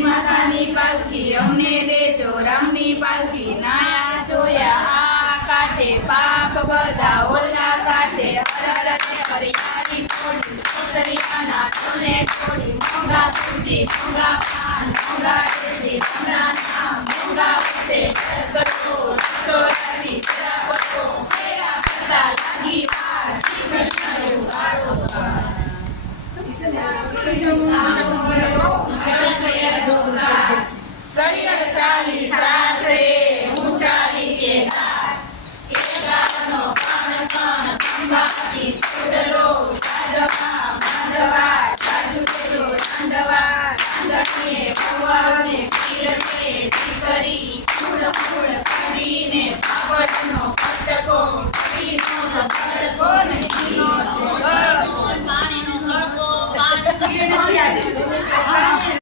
માતાની પાલખી અમને દેજો રામની પાલખી નાયા જોયા આ કાંઠે પાપ બધા ઓલા કાંઠે હર હર હરિયાળી થોડી કેસરિયાના ટોલે થોડી મોંઘા તુલસી મોંઘા પાન મોંઘા દેશી મોંઘા નામ મોંઘા વસે કરો સોરાસી તેરા પતો તેરા કરતા લાગી વાર શ્રી કૃષ્ણ યુવાડો સૈયર ચાલી સાસરે હું ચાલી કેદાર કેદારનો કણ કણ ખંભાતી છોડલો જાદવા માધવા જાજુ તેજો રાંધવા રાંધણીએ પવારને પીરસે દીકરી ફૂડ ફૂડ કાઢીને પાપ